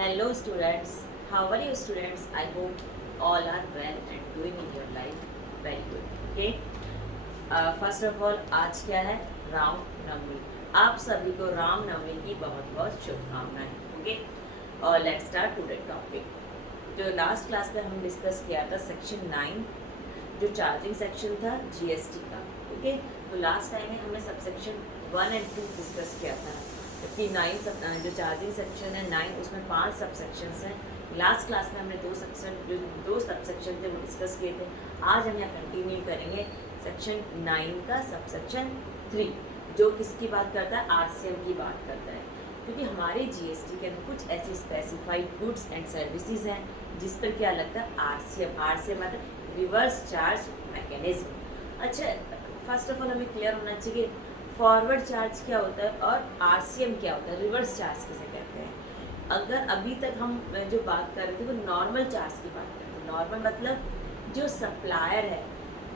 Hello students, how are you students? I hope all are well and doing in your life very good. Okay. First of all, आज क्या है? राम नवमी. आप सभी को राम नवमी की बहुत बहुत शुभकामनाएं. ओके. और लेट्स स्टार्ट टुडे टॉपिक. जो लास्ट क्लास में हम डिस्कस किया था सेक्शन 9 जो चार्जिंग सेक्शन था जीएसटी का. ओके. तो लास्ट टाइम में हमने सबसेक्शन 1 और 2 डिस्कस किया था. जबकि 9 जो चार्जिंग सेक्शन है 9 उसमें 5 सब सेक्शंस हैं. लास्ट क्लास में हमने दो सब सेक्शन थे वो डिस्कस किए थे. आज हम यहाँ कंटिन्यू करेंगे सेक्शन 9 का सबसेक्शन 3 जो किसकी बात करता है? आरसीएम की बात करता है. क्योंकि हमारे जीएसटी के अंदर कुछ ऐसी स्पेसिफाइड गुड्स एंड सर्विसेज हैं जिस पर क्या लगता है? आरसीएम. आरसीएम मतलब रिवर्स चार्ज मैकेनिज्म. अच्छा, फर्स्ट ऑफ ऑल हमें क्लियर होना चाहिए फॉरवर्ड चार्ज क्या होता है और आरसीएम क्या होता है, रिवर्स चार्ज किसे कहते हैं. अगर अभी तक हम जो बात कर रहे थे वो नॉर्मल चार्ज की बात करते हैं. नॉर्मल मतलब जो सप्लायर है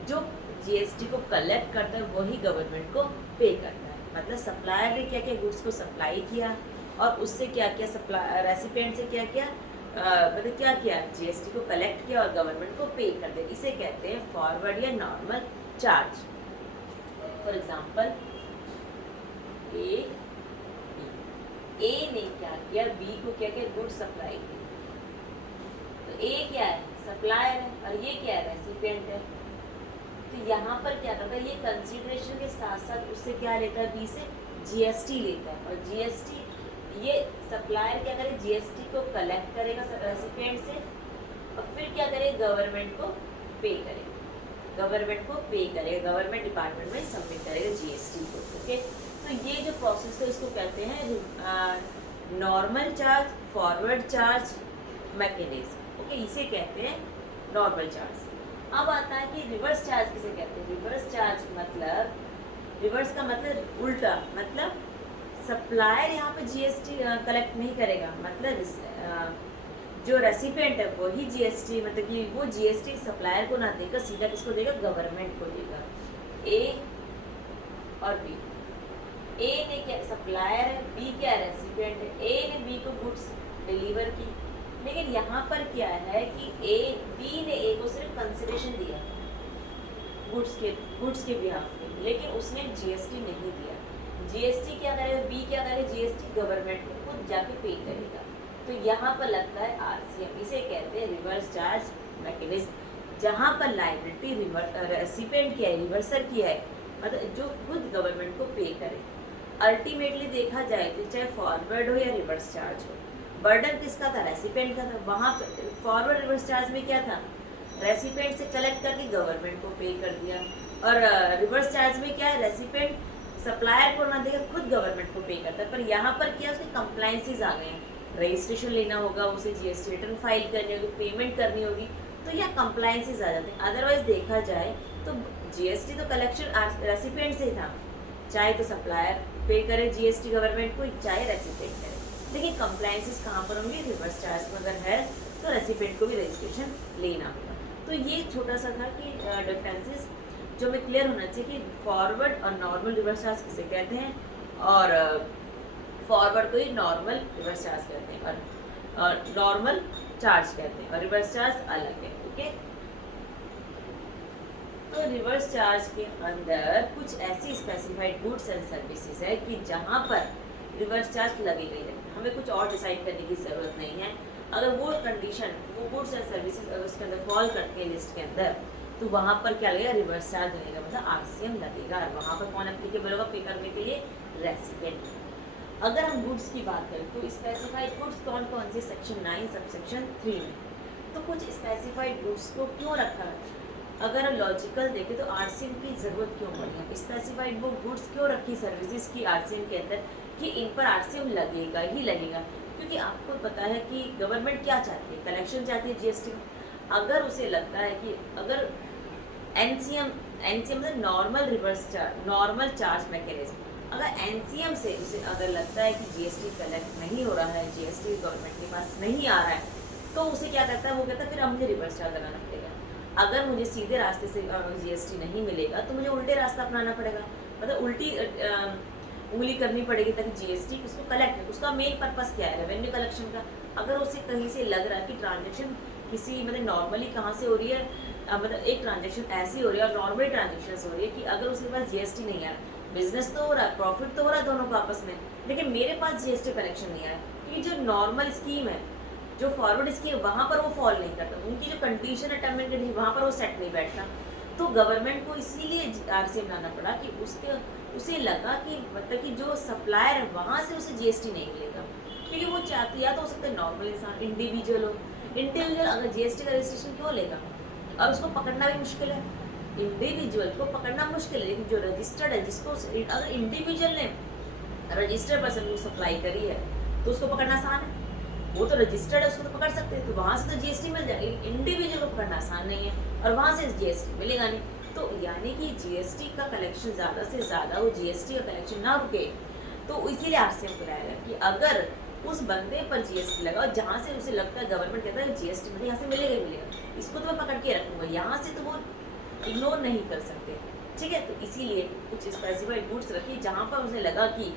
जो जीएसटी को कलेक्ट करता है वही गवर्नमेंट को पे करता है. मतलब सप्लायर ने क्या क्या गुड्स को सप्लाई किया और उससे क्या क्या सप्लाई रेसिपिएंट से क्या क्या मतलब क्या किया, जीएसटी को कलेक्ट किया और गवर्नमेंट को पे कर दिया. इसे कहते हैं फॉरवर्ड या नॉर्मल चार्ज. फॉर एग्जाम्पल ए ने क्या किया, बी को क्या क्या गुड सप्लाई की. तो ए क्या है? सप्लायर है और ये क्या है? रेसिपिएंट है. तो यहाँ पर क्या करता है? ये कंसीडरेशन के साथ साथ उससे क्या लेता है? बी से जीएसटी लेता है. और जीएसटी ये सप्लायर क्या करे? जीएसटी को कलेक्ट करेगा रेसिपिएंट से और फिर क्या करेगा? गवर्नमेंट को पे करेगा. गवर्नमेंट को पे करेगा, गवर्नमेंट डिपार्टमेंट में सबमिट करेगा जीएसटी को. ओके. तो ये जो प्रोसेस है इसको कहते हैं normal charge forward charge mechanism. Okay, इसे कहते हैं नॉर्मल चार्ज. अब आता है कि रिवर्स चार्ज किसे कहते हैं. रिवर्स चार्ज मतलब रिवर्स का मतलब उल्टा. मतलब सप्लायर यहाँ पे जीएसटी कलेक्ट नहीं करेगा. मतलब जो रेसिपिएंट है वही जीएसटी मतलब कि वो जीएसटी सप्लायर को ना देकर सीधा किसको देगा? गवर्नमेंट को देगा. ए और बी. ए ने क्या? सप्लायर है. बी क्या? रेसिपिएंट है. ए ने बी को गुड्स डिलीवर की. लेकिन यहाँ पर क्या है कि बी ने ए को सिर्फ कंसिडरेशन दिया गुड्स के बिहाफ पे, लेकिन उसने जीएसटी नहीं दिया. जीएसटी क्या करेगा? बी क्या करेगा? जीएसटी गवर्नमेंट को खुद जाके पे करेगा. तो यहाँ पर लगता है आरसीएम. इसे कहते हैं रिवर्स चार्ज मैकेनिज्म. जहाँ पर लायबिलिटी रेसिपिएंट की है, रिवर्सर की है, मतलब जो खुद गवर्नमेंट को पे करे. अल्टीमेटली देखा जाए तो चाहे फॉरवर्ड हो या रिवर्स चार्ज हो, बर्डन किसका था? रेसिपिएंट का था. वहाँ पे फॉरवर्ड रिवर्स चार्ज में क्या था? रेसिपिएंट से कलेक्ट करके गवर्नमेंट को पे कर दिया. और रिवर्स चार्ज में क्या है? रेसिपिएंट सप्लायर को ना देकर खुद गवर्नमेंट को पे करता है. पर यहाँ पर क्या उसके कंप्लाइंसेस आ गए हैं. रजिस्ट्रेशन लेना होगा, उसे जीएसटी रिटर्न फाइल करनी होगी, पेमेंट करनी होगी. तो यह कंप्लाइंसेस आ जाते हैं. अदरवाइज देखा जाए तो जीएसटी तो कलेक्शन रेसिपिएंट से था, चाहे तो सप्लायर पे करे जीएसटी गवर्नमेंट को, चाहे रेसिपिएंट करे. लेकिन कंप्लाइंसेस कहाँ पर होंगे? रिवर्स चार्ज में अगर है तो रेसिपिएंट को भी रजिस्ट्रेशन लेना होगा. तो ये छोटा सा था कि डिफरेंसेस जो हमें क्लियर होना चाहिए कि फॉरवर्ड और नॉर्मल रिवर्स चार्ज किसे कहते हैं और फॉरवर्ड को ही नॉर्मल रिवर्स चार्ज कहते हैं और नॉर्मल चार्ज कहते हैं और रिवर्स चार्ज अलग है. ओके. तो रिवर्स चार्ज के अंदर कुछ ऐसी स्पेसिफाइड गुड्स एंड सर्विसेज है कि जहाँ पर रिवर्स चार्ज लगेगा ही लगेगा. हमें कुछ और डिसाइड करने की ज़रूरत नहीं है. अगर वो कंडीशन वो गुड्स एंड सर्विसेज अगर उसके अंदर फॉल करते हैं लिस्ट के अंदर तो वहाँ पर क्या लगेगा? रिवर्स चार्ज लगेगा. मतलब आरसीएम लगेगा. और वहाँ पर कौन एप्लीकेबल होगा पे करने के लिए? रेसिपिएंट. अगर हम गुड्स की बात करें तो स्पेसिफाइड गुड्स कौन कौन से? सेक्शन 9 सबसेक्शन 3 में. तो कुछ स्पेसिफाइड गुड्स को क्यों रखा है? अगर लॉजिकल देखें तो आरसीएम की ज़रूरत क्यों पड़ी है? स्पेसिफाइड वो गुड्स क्यों रखी सर्विसेज की आरसीएम के अंदर कि इन पर आरसीएम लगेगा ही लगेगा. क्योंकि आपको पता है कि गवर्नमेंट क्या चाहती है? कलेक्शन चाहती है जीएसटी. अगर उसे लगता है कि अगर एनसीएम मतलब नॉर्मल चार्ज मैकेनिज्म, अगर एनसीएम से उसे अगर लगता है कि जीएसटी कलेक्ट नहीं हो रहा है, जीएसटी गवर्नमेंट के पास नहीं आ रहा है, तो उसे क्या करता है? वो कहता है फिर अब मुझे रिवर्स चार्ज लगाना पड़ेगा. अगर मुझे सीधे रास्ते से जीएसटी नहीं मिलेगा तो मुझे उल्टे रास्ता अपनाना पड़ेगा. मतलब उंगली करनी पड़ेगी ताकि जीएसटी उसको कलेक्ट है। उसका मेन पर्पस क्या है, रेवेन्यू कलेक्शन का। अगर उसे कहीं से लग रहा है कि ट्रांजेक्शन किसी मतलब नॉर्मली कहाँ से हो रही है, मतलब एक ट्रांजेक्शन ऐसी हो रही है और नॉर्मली ट्रांजेक्शन हो रही है कि अगर उसके पास जीएसटी नहीं आ रहा, बिजनेस तो हो रहा है, प्रॉफिट तो हो रहा है दोनों का आपस में, लेकिन मेरे पास जीएसटी कलेक्शन नहीं आया, क्योंकि जो नॉर्मल स्कीम है, जो फॉरवर्ड स्कीम, वहाँ पर वो फॉल नहीं करता, उनकी जो कंडीशन है टर्म एंड कंडीशन वहाँ पर वो सेट नहीं बैठता। तो गवर्नमेंट को इसीलिए आरसीएम लाना पड़ा कि उसे लगा कि मतलब कि जो सप्लायर है वहाँ से उसे जीएसटी नहीं मिलेगा, क्योंकि वो चाहती, या तो हो सकता है नॉर्मल इंसान, इंडिविजुअल हो, इंडिविजुअल अगर जीएसटी का रजिस्ट्रेशन क्यों लेगा, और उसको पकड़ना भी मुश्किल है, इंडिविजुअल को पकड़ना मुश्किल है, लेकिन जो रजिस्टर्ड है, जिसको अगर इंडिविजुअल ने रजिस्टर्ड पर्सन को सप्लाई करी है तो उसको पकड़ना आसान है, वो तो रजिस्टर्ड है, उसको तो पकड़ सकते हैं, तो वहाँ से तो जीएसटी मिल जाएगी, लेकिन इंडिविजुअल को पकड़ना आसान नहीं है और वहाँ से जीएसटी मिलेगा नहीं। तो यानी कि जीएसटी का कलेक्शन ज़्यादा से ज़्यादा, वो जीएसटी का कलेक्शन ना रुके, तो इसीलिए आरसीएम कराया कि अगर उस बंदे पर जीएसटी लगा और जहाँ से उसे लगता है, गवर्नमेंट कहता है जीएसटी मतलब यहाँ से मिलेगा ही मिलेगा, इसको तो मैं पकड़ के रखूँगा, यहाँ से तो वो इग्नोर नहीं कर सकते, ठीक है। तो इसीलिए कुछ स्पेसिफाइड गुड्स रखी जहाँ पर उसे लगा कि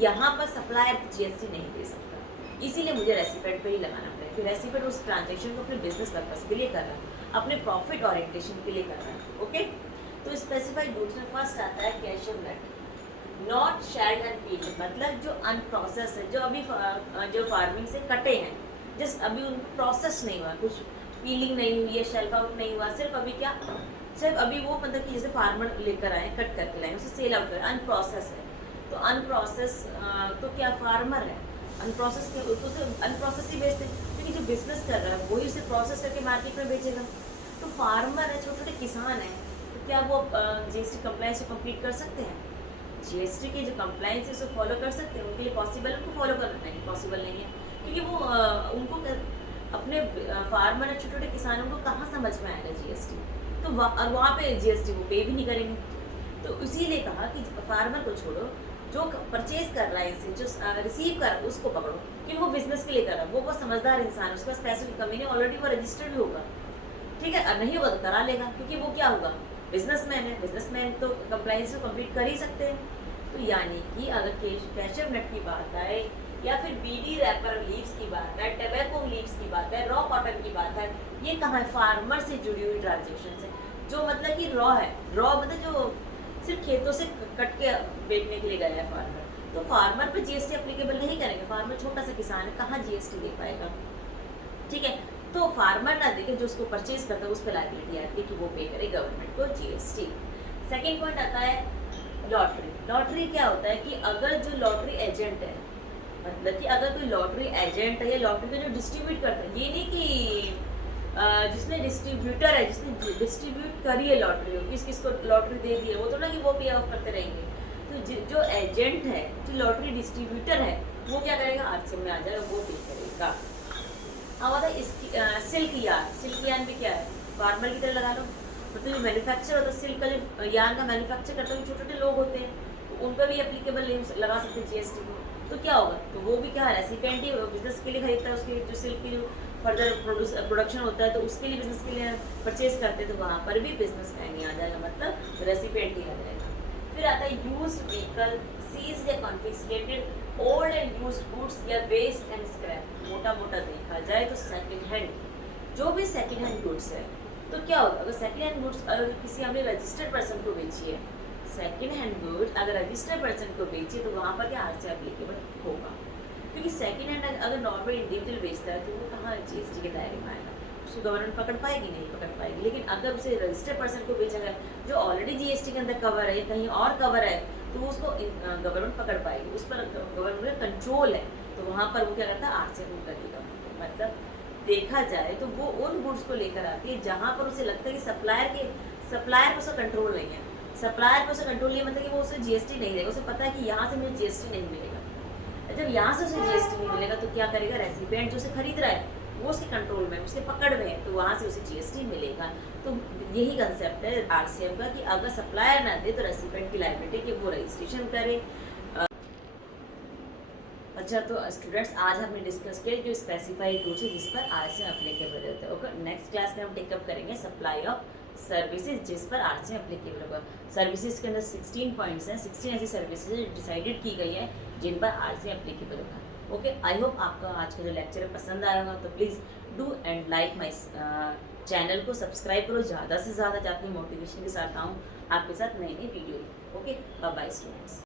यहाँ पर सप्लायर जीएसटी नहीं दे सकता, इसीलिए मुझे रेसिपेट पे ही लगाना पड़ेगा। फिर रेसिपेट उस ट्रांजेक्शन को अपने बिजनेस पर्पस के लिए कर रहा है, अपने प्रॉफिट ओरिएंटेशन के लिए कर रहा है, ओके। तो स्पेसिफाइड गुड्स में फर्स्ट आता है कैशव नट, नॉट शेल्ड एंड पील्ड, मतलब जो अनप्रोसेस है, जो अभी जो फार्मिंग से कटे हैं, जस्ट अभी उनको प्रोसेस नहीं हुआ, कुछ पीलिंग नहीं हुई है, शेल्फ आउट नहीं हुआ, सिर्फ अभी क्या, सिर्फ अभी वो मतलब कि जैसे फार्मर लेकर आए, कट करके लाए, उसे सेल आउट करें, अनप्रोसेस है। तो अनप्रोसेस तो क्या फार्मर है, अनप्रोसेस के तो अनप्रोसेस ही बेचते, क्योंकि जो बिजनेस कर रहा है वही उसे प्रोसेस करके मार्केट में बेचेगा। तो फार्मर है, छोटे छोटे किसान हैं, तो क्या वो जीएसटी कंप्लायंस को कंप्लीट कर सकते हैं, जीएसटी की जो कंप्लायंस है उसे फॉलो कर सकते हैं, उनके लिए पॉसिबल है, उनको फॉलो करना नहीं पॉसिबल नहीं है, क्योंकि वो उनको अपने फार्मर है, छोटे छोटे किसानों को कहाँ समझ में आएगा जीएसटी, तो और वहाँ पे जीएसटी वो पे भी नहीं करेंगे। तो इसीलिए कहा कि फार्मर को छोड़ो, जो परचेज कर रहा है इनसे, जो रिसीव कर रहा है उसको पकड़ो, क्योंकि वो बिजनेस के लिए कर रहा है, वो बहुत समझदार इंसान है, उसके पास पैसे की कमी नहीं, ऑलरेडी वो रजिस्टर्ड भी होगा, ठीक है, नहीं होगा तो करा लेगा, क्योंकि वो क्या होगा, बिजनेसमैन है, बिजनेसमैन तो कंप्लायंस को कंप्लीट कर ही सकते हैं। तो यानी कि अगर कैशव नट की बात आए, या फिर बीडी रैपर लीव्स की बात है, टबैको लीव्स की बात है, रॉ कॉटन की बात है, ये कहाँ है, फार्मर से जुड़ी हुई ट्रांजेक्शन है, जो मतलब कि रॉ है, रॉ मतलब जो सिर्फ खेतों से कट के बेचने के लिए गया है फार्मर, तो फार्मर पे जीएसटी एप्लीकेबल नहीं करेंगे, फार्मर छोटा सा किसान है, कहाँ जीएसटी दे पाएगा, ठीक है। तो फार्मर ना देखे, जो उसको परचेज करता है उस पर लायबिलिटी आती है कि वो पे करे गवर्नमेंट को जीएसटी। सेकेंड पॉइंट आता है लॉटरी। लॉटरी क्या होता है कि अगर जो लॉटरी एजेंट है, मतलब कि अगर कोई लॉटरी एजेंट है या लॉटरी का जो डिस्ट्रीब्यूट करता है, ये नहीं कि जिसने डिस्ट्रीब्यूटर है, जिसने डिस्ट्रीब्यूट करी है लॉटरी, किस किस को लॉटरी दे दी है, वो तो ना कि वो पे ऑफ करते रहेंगे। तो जो एजेंट है, जो लॉटरी डिस्ट्रीब्यूटर है, वो क्या करेगा, आरसीएम में आ जाएगा, वो पे करेगा। अब आता है सिल्क यार्न। सिल्क यार्न भी क्या है, फार्मर की तरह लगा लो, मतलब जो मैन्युफैक्चर होता है सिल्क का, जो यार्न का मैन्युफैक्चर करते हैं, छोटे छोटे लोग होते हैं, तो उन पर भी एप्लीकेबल लगा सकते हैं जीएसटी को। तो क्या होगा, तो वो भी क्या है, रेसिपेंट ही बिजनेस के लिए खरीदता है, उसकी जो सिल्क की जो फर्दर प्रोडक्शन होता है, तो उसके लिए बिजनेस के लिए परचेज करते हैं, तो वहाँ पर भी बिजनेस मैन ही आ जाएगा, मतलब रेसिपेंट ही आ जाएगा। फिर आता है यूज्ड व्हीकल, सीज्ड या confiscated old and used goods या वेस्ट एंड स्क्रैप। मोटा मोटा देखा जाए तो सेकंड हैंड, जो भी सेकंड हैंड गुड्स है, तो क्या होगा, अगर सेकंड हैंड गुड्स अगर किसी हमने रजिस्टर्ड पर्सन को बेची है, सेकंड हैंड गुड अगर रजिस्टर्ड पर्सन को बेची तो वहाँ पर क्या आरसी एप्लीकेबल होगा, क्योंकि सेकंड हैंड अगर नॉर्मल इंडिविजुअल बेचता है तो वो कहाँ जीएसटी के दायरे में आएगा, उसको गवर्नमेंट पकड़ पाएगी, नहीं पकड़ पाएगी। लेकिन अगर उसे रजिस्टर्ड पर्सन को बेचा गया जो ऑलरेडी जीएसटी के अंदर कवर है या कहीं और कवर है, तो उसको गवर्नमेंट पकड़ पाएगी, उस पर गवर्नमेंट का कंट्रोल है, तो वहाँ पर वो क्या करता है, आरसी रूल करेगा। मतलब देखा जाए तो वो उन गुड्स को लेकर आती है जहाँ पर उसे लगता है कि सप्लायर को उसका कंट्रोल नहीं है, सप्लायर को उसका कंट्रोल नहीं, मतलब कि वो उसे जीएसटी नहीं देगा, उसे पता है कि यहाँ से मुझे जीएसटी नहीं मिलेगा। जब यहाँ से उसे जीएसटी नहीं मिलेगा तो क्या करेगा, रेसिपिएंट जो उसे खरीद रहा है वो उसके कंट्रोल में, उसके पकड़ में है, तो वहाँ से उसे जीएसटी मिलेगा। तो यही कंसेप्ट है आरसीएम का कि अगर सप्लायर ना दे तो रेसिपिएंट की लायबिलिटी कि वो रजिस्ट्रेशन करे। अच्छा, तो स्टूडेंट्स आज हमने डिस्कस किया जो स्पेसिफाइड रूल्स है जिस पर आरसीएम एप्लीकेबल होता है। ओके, नेक्स्ट क्लास में हम टेकअप करेंगे सप्लाई ऑफ सर्विसेज जिस पर आरसीएम एप्लीकेबल होगा। सर्विसेज के अंदर 16 पॉइंट्स हैं, 16 ऐसी सर्विसेज डिसाइडेड की गई है जिन पर आरसीएम एप्लीकेबल होगा। ओके, आई होप आपका आज का जो लेक्चर है पसंद आया होगा, तो please do and like my channel को सब्सक्राइब करो ज़्यादा से ज़्यादा, ताकि मोटिवेशन के साथ आऊँ आपके साथ नई नई video. Okay, bye bye students.